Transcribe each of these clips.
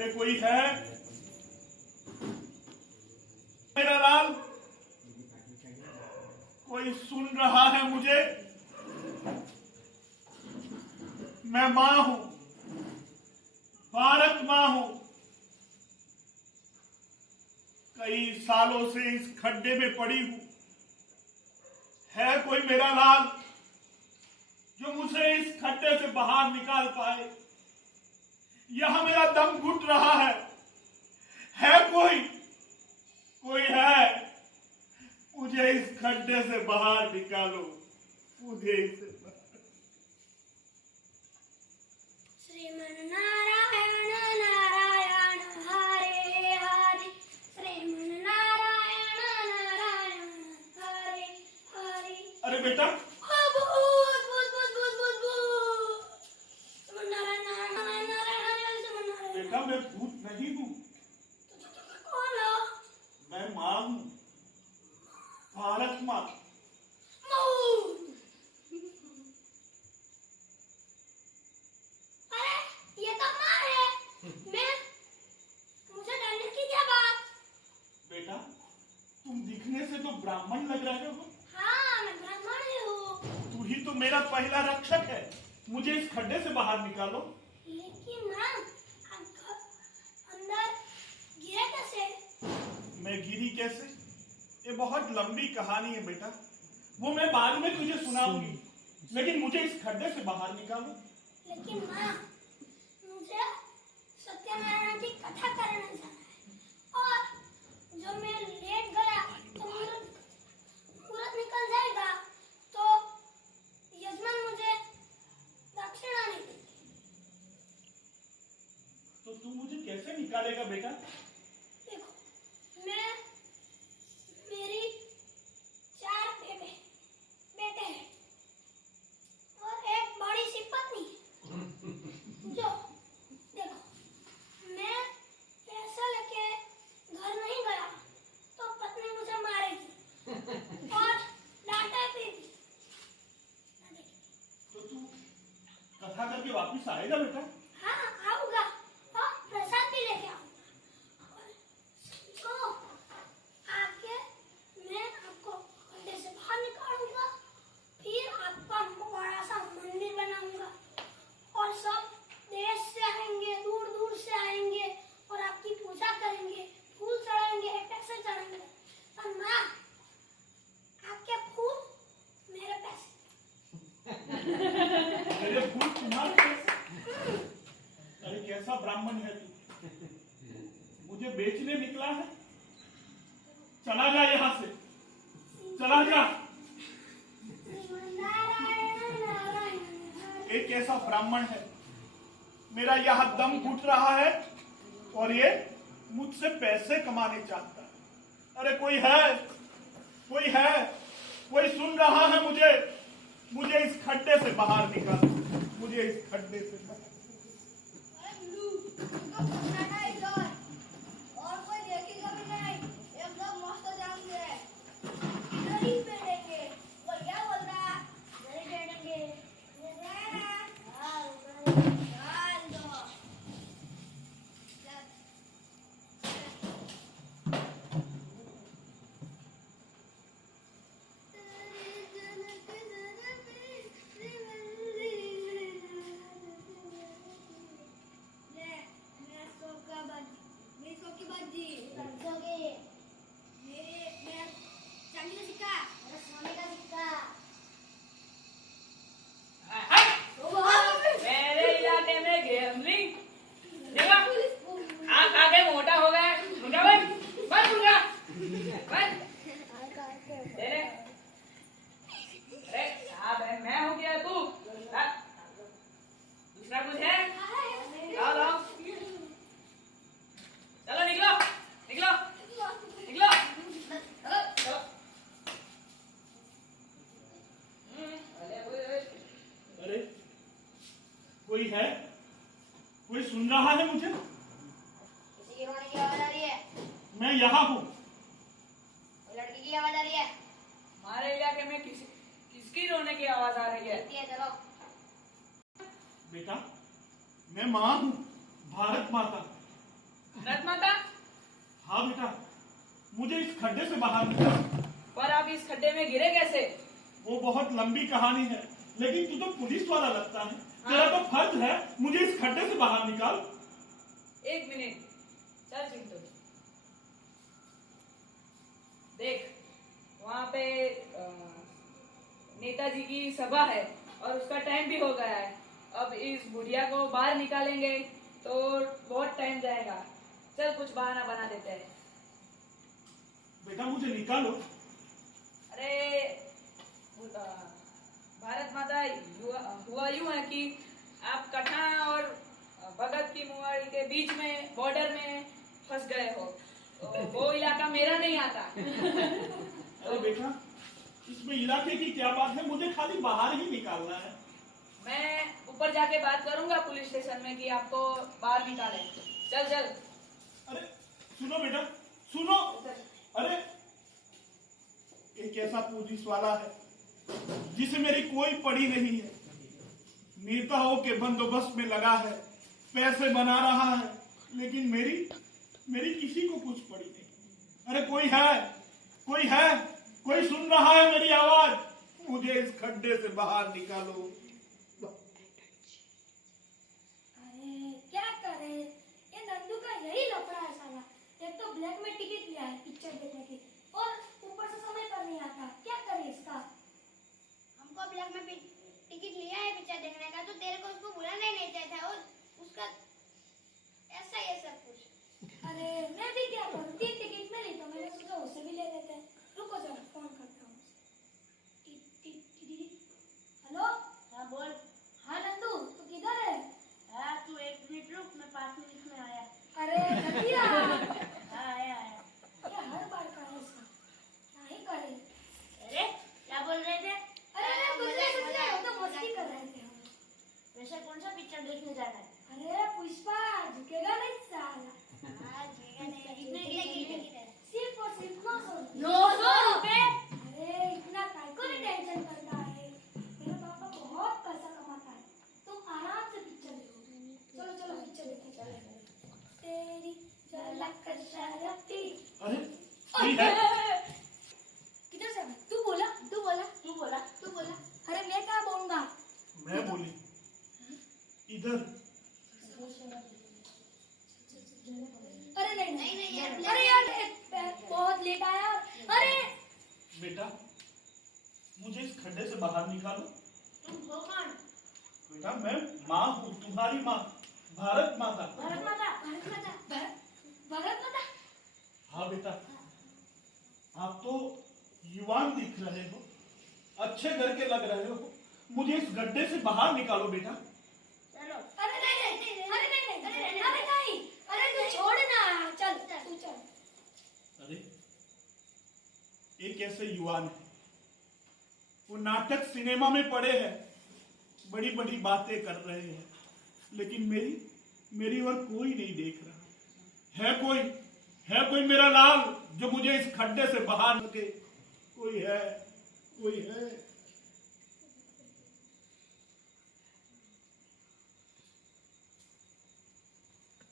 अरे कोई है मेरा लाल? कोई सुन रहा है मुझे? मैं मां हूं, भारत मां हूं। कई सालों से इस खड्डे में पड़ी हूं। है कोई मेरा लाल जो मुझे इस खड्डे से बाहर निकाल पाए? यहां मेरा दम घुट रहा है। है कोई? कोई है? मुझे इस खड्डे से बाहर निकालो, मुझे इसे श्रीमन्नारायण नारायण हरे हरे, श्रीमन्नारायण नारायण हरे हरे। अरे बेटा, बेटा मैं भूत नहीं हूं। कौन हो? मैं मां हूं, भारत मां। अरे ये तो माँ है। मैं मुझे डरने की क्या बात? बेटा तुम दिखने से तो ब्राह्मण लग रहे हो। हाँ मैं ब्राह्मण ही हूँ। तू ही तो मेरा पहला रक्षक है। मुझे इस खड्डे से बाहर निकालो। लेकिन माँ अंदर गिरे कैसे? मैं गिरी कैसे? ये बहुत लंबी कहानी है बेटा, वो मैं बाद में तुझे सुनाऊंगी। लेकिन मुझे इस खड्डे से बाहर निकालो। लेकिन माँ मुझे सत्यनारायण की कथा करना जाना है, और जो मैं लेट गया तो मुहूर्त निकल जाएगा, तो यजमान मुझे दक्षिणा नहीं देंगे। तो तू मुझे कैसे निकालेगा बेटा? देखो मेरी 4 बेटे हैं और एक बड़ी सी पत्नी है। जो देखो मैं पैसा लेके घर नहीं गया तो पत्नी मुझे मारेगी और डांटेगी भी। तो तू कथा करके वापिस आएगा बेटा? हाँ आऊंगा और प्रसाद भी लेके आऊंगा। तो आके मैं आपको खड्डे से बाहर निकालूंगा, फिर आपका बड़ा सा मंदिर बनाऊंगा और सब देश से आएंगे, दूर दूर से आएंगे और आपकी पूजा करेंगे, फूल चढ़ाएंगे, पैसे चढ़ाएंगे। और माँ आपके फूल मेरे पैसे। मेरे फूल तुम्हारे पैसे? अरे कैसा ब्राह्मण है तू? मुझे बेचने निकला है? चला जा यहाँ से, चला जा। एक ऐसा ब्राह्मण है, मेरा यहाँ दम घुट रहा है और ये मुझसे पैसे कमाने चाहता है। अरे कोई है? कोई है? कोई सुन रहा है मुझे? मुझे इस खड्डे से बाहर निकाल, मुझे इस खड्डे से बाहर। और कोई देखेगा भी नहीं, एकदम मस्त जान से इधर ही बैठेंगे। वो क्या बोल रहा है? इधर ही बैठेंगे। मेरे इलाके में गैम्बलिंग देखो आग आगे मोटा हो गया। मुंडा बंद मुंडा बंद तेरे। अरे हाँ बहन मैं हूँ क्या तू? दूसरा कुछ है? आओ आओ चलो निकलो निकलो निकलो चलो चलो। अरे कोई है? कोई सुन रहा है मुझे? किसी की रोने की आवाज आ रही है? मैं यहाँ हूँ। लड़की की आवाज आ रही है? हमारे इलाके में किसकी रोने की आवाज आ रही है? चलो बेटा मैं मां हूँ, भारत माता। खड्डे से बाहर निकाल। पर आप इस खड्डे में गिरे कैसे? वो बहुत लंबी कहानी है, लेकिन तू तो पुलिस वाला लगता है। हाँ। तेरा तो फर्ज है मुझे इस खड्डे से बाहर निकाल। एक मिनट, चल चिंटू, देख वहां पे नेताजी की सभा है और उसका टाइम भी हो गया है। अब इस बुढ़िया को बाहर निकालेंगे तो बहुत टाइम जाएगा। चल कुछ बहाना बना देते हैं। बेटा मुझे निकालो। अरे भारत माता हुआ यूं है कि आप कठा और भगत की मुवाड़ी के बीच में बॉर्डर में फंस गए हो, तो वो इलाका मेरा नहीं आता। अरे बेटा इसमें इलाके की क्या बात है, मुझे खाली बाहर ही निकालना है। मैं ऊपर जाके बात करूंगा पुलिस स्टेशन में कि आपको बाहर निकाले। चल चल। अरे सुनो बेटा सुनो। अरे एक ऐसा पुलिस वाला है जिसे मेरी कोई पड़ी नहीं है, नेताओं के बंदोबस्त में लगा है, पैसे बना रहा है, लेकिन मेरी किसी को कुछ पड़ी नहीं। अरे कोई है, कोई है, कोई सुन रहा है मेरी आवाज? मुझे इस खड्डे से बाहर निकालो। अरे क्या करे, ये नंदू का यही लफड़ा है साला। एक तो ब्लैक में टिकट लिया है पिक्चर देखने की, और ऊपर से समय पर नहीं आता। क्या करे इसका? हमको ब्लैक में टिकट लिया है पिक्चर देखने का, तो तेरे को उसको बुलाना ही नहीं चाहिए था। और उसका ऐसा ही है सब कुछ। अरे मैं भी क्या करूं, 3 टिकट मिली तो मैंने सोचा उसे भी ले लेते हैं। रुको जरा फोन करता हूँ। हेलो। हाँ बोल। हाँ नंदू तू किधर है? हाँ तू 1 मिनट रुक, मैं 5 मिनट में आया। अरे घटिया। हाँ आया। क्या हर बार का है इसका, क्या ही करे। अरे क्या बोल रहे थे? अरे कुछ नहीं, वो तो मस्ती कर रहे थे हम। वैसे कौन सा पिक्चर देखने जाना है? अरे पुष्पा झुकेगा नहीं साला। हाँ ठीक है, कितने की सिर्फ और सिर्फ 900 रुपए। अरे इतना काय को टेंशन करता है, मेरा पापा बहुत पैसा कमाता है। तुम आराम से पिक्चर देखो। चलो चलो पिक्चर देखते चले। तेरी झलक शरारती। अरे कोई है? किधर से? तू बोला तू बोला तू बोला। तू बोला। अरे मैं क्या बोलूंगा? मैं बोली इधर। अरे नहीं नहीं यार, अरे यार बहुत लेट आया। अरे बेटा मुझे इस खड्डे से बाहर निकालो। तुम हो कौन? बेटा मैं माँ हूँ, तुम्हारी माँ, भारत माता। भारत माता। भारत माता। हाँ बेटा आप तो युवान दिख रहे हो, अच्छे घर के लग रहे हो, मुझे इस गड्ढे से बाहर निकालो बेटा। चलो। अरे नहीं, अरे नहीं, अरे तू छोड़ ना, चल तू चल। अरे एक ऐसे युवान है, वो नाटक सिनेमा में पड़े हैं, बड़ी बड़ी बातें कर रहे हैं, लेकिन मेरी ओर कोई नहीं देख रहा है। कोई मेरा लाल जो मुझे इस खड्डे से बाहर सके? कोई है?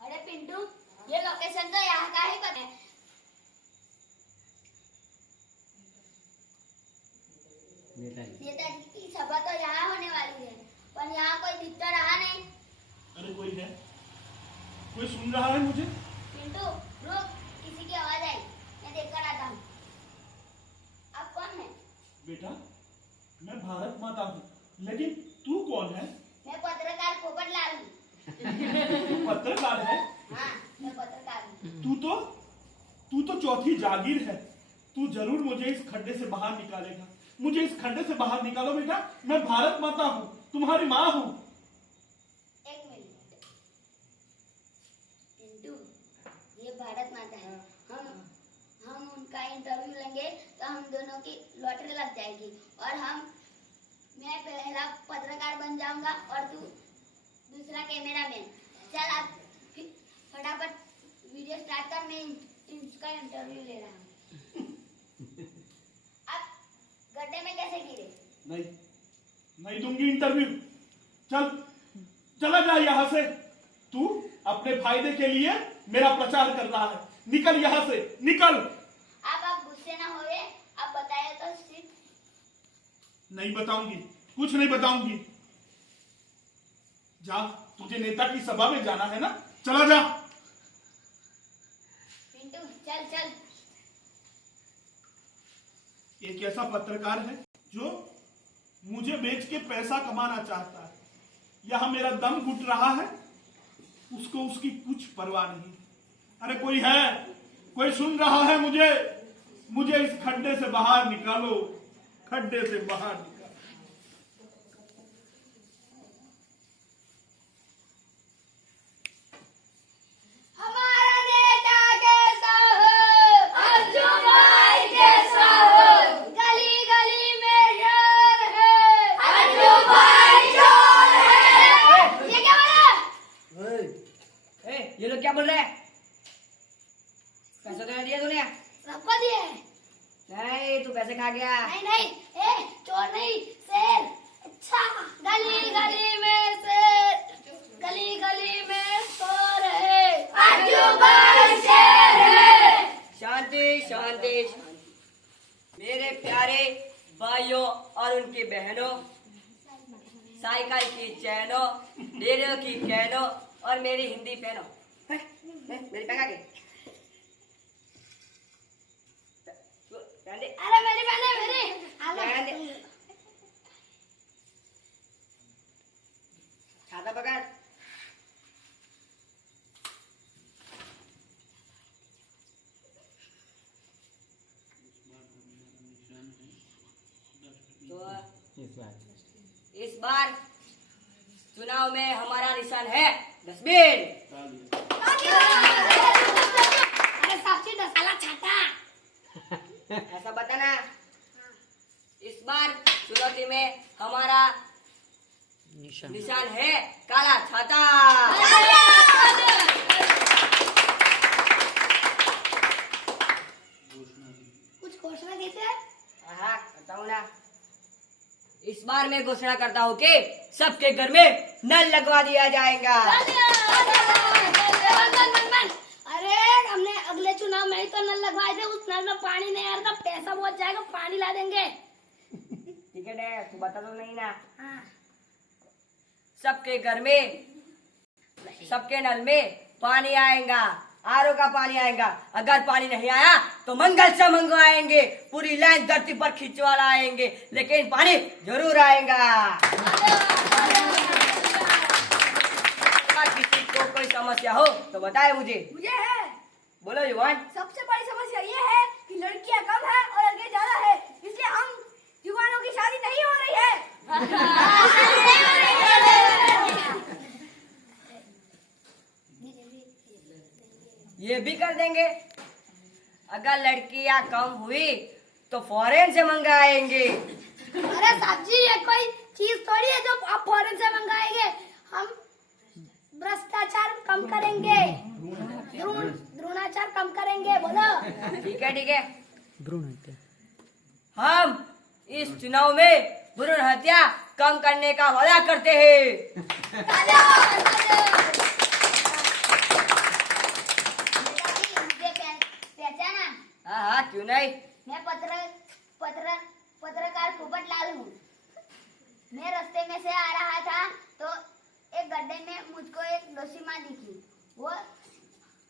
अरे पिंटू, ये लोकेशन तो यहाँ का ही पता है। नेताजी की सभा तो यहाँ होने वाली है, पर यहाँ कोई दिख तो रहा नहीं। अरे कोई है? कोई सुन रहा है मुझे? पिंटू रुक, किसी की आवाज आई, मैं देख कर आता हूँ। आप कौन है? बेटा मैं भारत माता हूँ, लेकिन तू कौन है? मैं पत्रकार पोपटलाल हूँ। तू पत्रकार है? हाँ मैं पत्रकार हूँ। तू तो चौथी जागीर है। तू जरूर मुझे इस खड्डे से बाहर निकालेगा। मुझे इस खड्डे से बाहर निकालो बेटा, मैं भारत माता हूँ, तुम्हारी माँ हूँ। 1 मिनट पिंटू, ये भारत माता है। हम उनका इंटरव्यू लेंगे तो हम दोनों की लॉटरी लग जाएगी, और मैं पहला पत्रकार बन जाऊंगा और तू दूसरा कैमरामैन। चल आप फटाफट वीडियो स्टार्ट कर, मैं इसका इंटरव्यू ले रहा हूँ। आप गड्ढे में कैसे गिरे? नहीं दूंगी इंटरव्यू। चला जा यहाँ से। तू अपने फायदे के लिए मेरा प्रचार कर रहा है, निकल यहाँ से, निकल। आप नहीं बताऊंगी, कुछ नहीं बताऊंगी। जा, तुझे नेता की सभा में जाना है ना, चला जा। पिंटू चल चल। एक ऐसा पत्रकार है जो मुझे बेच के पैसा कमाना चाहता है। यहां मेरा दम घुट रहा है, उसको उसकी कुछ परवाह नहीं। अरे कोई है, कोई सुन रहा है मुझे? मुझे इस खड्डे से बाहर निकालो, खड्डे से बाहर निकालो। हमारा नेता कैसा हो? अर्जुन भाई जैसा हो। गली गली में शोर है, अर्जुन भाई चोर है। ये क्या बोला? ये लोग क्या बोल रहे हैं? पैसा तो दिया तूने? सबको दिए। नहीं, तू पैसे खा गया। नहीं नहीं, चोर नहीं, शेर। अच्छा, गली गली में शेर, गली गली में शोर है, अर्जुन भाई शेर है। शांति शांति शांति। मेरे प्यारे भाइयों और उनकी बहनों, साइकिल की चैनों, रेडियो की कैनों और मेरी हिंदी फैनों। मेरी पैका के अरे मेरी बहन है, मेरी। छाता पकड़। तो इस बार चुनाव में हमारा निशान है डस्टबिन। अरे साक्षी डसाला छाता। ऐसा बताना। इस बार चुनौती में हमारा निशान है काला छाता। कुछ घोषणा देते हैं? हाँ करता हूँ ना। इस बार मैं घोषणा करता हूँ कि सबके घर में नल लगवा दिया जाएगा। अरे हमने अगले चुनाव में ही तो नल लगवाए थे, उस नल में पानी नहीं आ रहा था, पैसा बहुत जाएगा, पानी ला देंगे। टिकट है, तू बता दो नहीं ना। हाँ। सबके घर में, सबके नल में पानी आएगा, आरओ का पानी आएगा। अगर पानी नहीं आया तो मंगल से मंगवाएंगे, पूरी लाइन धरती पर खिंचवा लाएंगे, लेकिन पानी जरूर आएगा। अगर किसी को कोई समस्या हो तो बताए मुझे। मुझे है। बोलो युवान। सबसे बड़ी समस्या ये है कि लड़कियां कम है और लड़के ज्यादा है, इसलिए हम युवानों की शादी नहीं हो रही है। ये भी कर देंगे। अगर लड़कियां कम हुई तो फॉरेन से मंगाएंगे। अरे साहब जी, ये कोई चीज थोड़ी है जो आप फॉरेन से मंगाएंगे। हम भ्रष्टाचार कम करेंगे, द्रोणाचार कम करेंगे। बोलो। ठीक है। हम इस चुनाव में भ्रूण हत्या कम करने का वादा करते हैं। मुझे पहचाना? हाँ क्यों नहीं। मैं पत्रकार पोपट लाल हूँ। मैं रास्ते में से आ रहा था तो एक गड्ढे में मुझको एक डोसी माँ दिखी। वो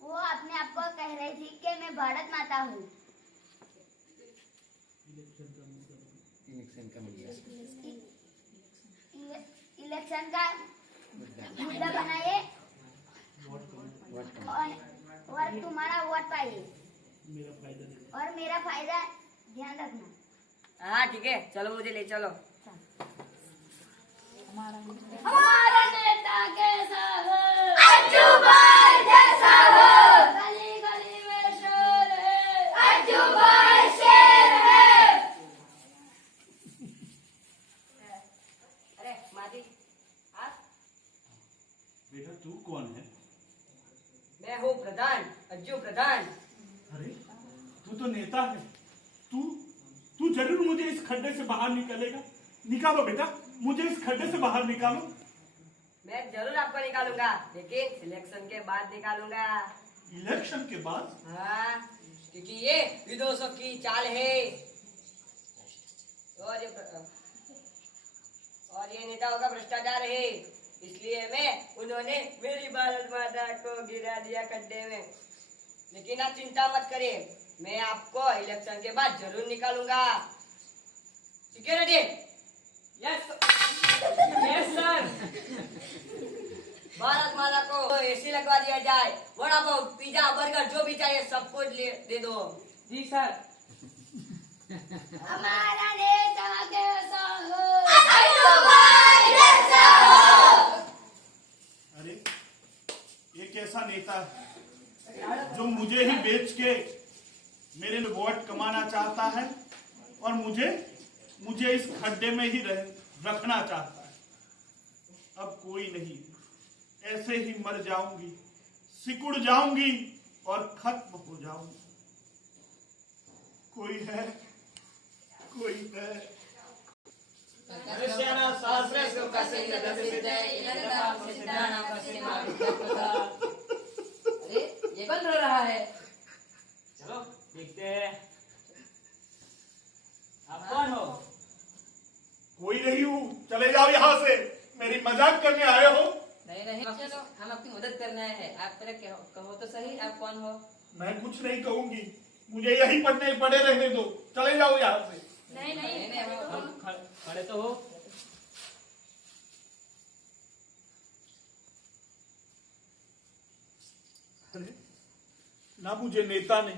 अपने आप को कह रही थी कि मैं भारत माता हूँ। इलेक्शन का मुद्दा बनाइए और तुम्हारा वोट पाइए और मेरा फायदा ध्यान रखना। हाँ ठीक है, चलो मुझे ले चलो। हमारा नेता कैसा हो? अर्जुन भाई जैसा हो। गली गली में शोर है, अर्जुन भाई शेर है। अरे मादी, आप? बेटा तू कौन है? मैं हूँ प्रधान, अज्जू प्रधान। अरे तू तो नेता है। तू जरूर मुझे इस खड्डे से बाहर निकालेगा। निकालो बेटा, मुझे इस खड्डे से बाहर निकालो। मैं जरूर आपको निकालूंगा, लेकिन सिलेक्शन के बाद निकालूंगा। इलेक्शन के बाद? हाँ, क्योंकि ये विदेशों की चाल है। और ये और ये नेताओं का भ्रष्टाचार है, इसलिए उन्होंने मेरी भारत माता को गिरा दिया खड्डे में। लेकिन आप चिंता मत करिए, मैं आपको इलेक्शन के बाद जरूर निकालूंगा। Security, yes sir. भारत माता को एसी लगवा दिया जाए, वड़ा पाव, पिज्जा, बर्गर जो भी चाहिए सब कुछ दे दो। जी सर। हमारा नेता कैसा हो? अरे ये कैसा नेता है जो मुझे ही बेच के मेरे वोट कमाना चाहता है और मुझे इस खड्डे में ही रखना चाहता है। अब कोई नहीं, ऐसे ही मर जाऊंगी, सिकुड़ जाऊंगी और खत्म हो जाऊंगी। कोई है? अरे ये कौन रो रहा है? चलो देखते हैं, आप कौन हो? कोई नहीं हूँ, चले जाओ यहाँ से। मेरी मजाक करने आए हो? नहीं, हम आपकी मदद करना है। आप पहले कहो तो सही, आप कौन हो? मैं कुछ नहीं कहूंगी, मुझे यही पड़े रहने दो। चले जाओ यहाँ से। नहीं, हम खड़े तो हो। अरे ना मुझे नेता ने,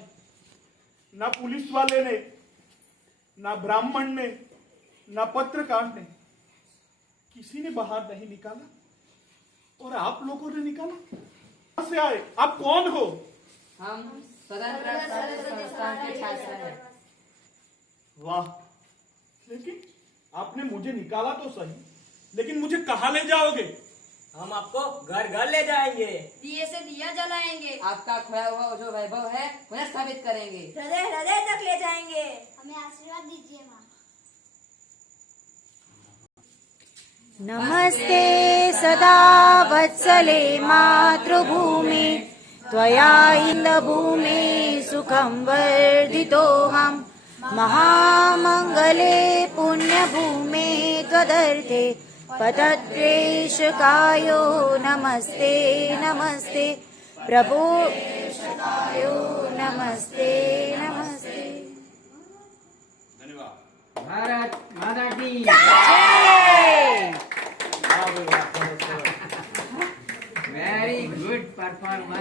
ना पुलिस वाले ने, ना ब्राह्मण ने, ना पत्रकार ने, किसी ने बाहर नहीं निकाला। और आप लोगों ने निकाला। कहां से आए? आप कौन हो? हम स्वतंत्र संस्थान के छात्र हैं। वाह, लेकिन आपने मुझे निकाला तो सही, लेकिन मुझे कहाँ ले जाओगे? हम आपको घर घर ले जाएंगे, दिए से दिया जलाएंगे, आपका खोया हुआ जो वैभव है पुनः स्थापित करेंगे, हृदय हृदय तक ले जाएंगे। हमें आशीर्वाद दीजिए माँ। नमस्ते सदा वत्सले मातृभूमे त्वया इन्दभूमे सुखं वर्धितोऽहम् महामङ्गले पुण्यभूमे त्वदर्थे पतद्वेषकायो नमस्ते नमस्ते प्रभो नमस्ते नमस्ते। भारत माता की वेरी गुड परफॉर्मेंस।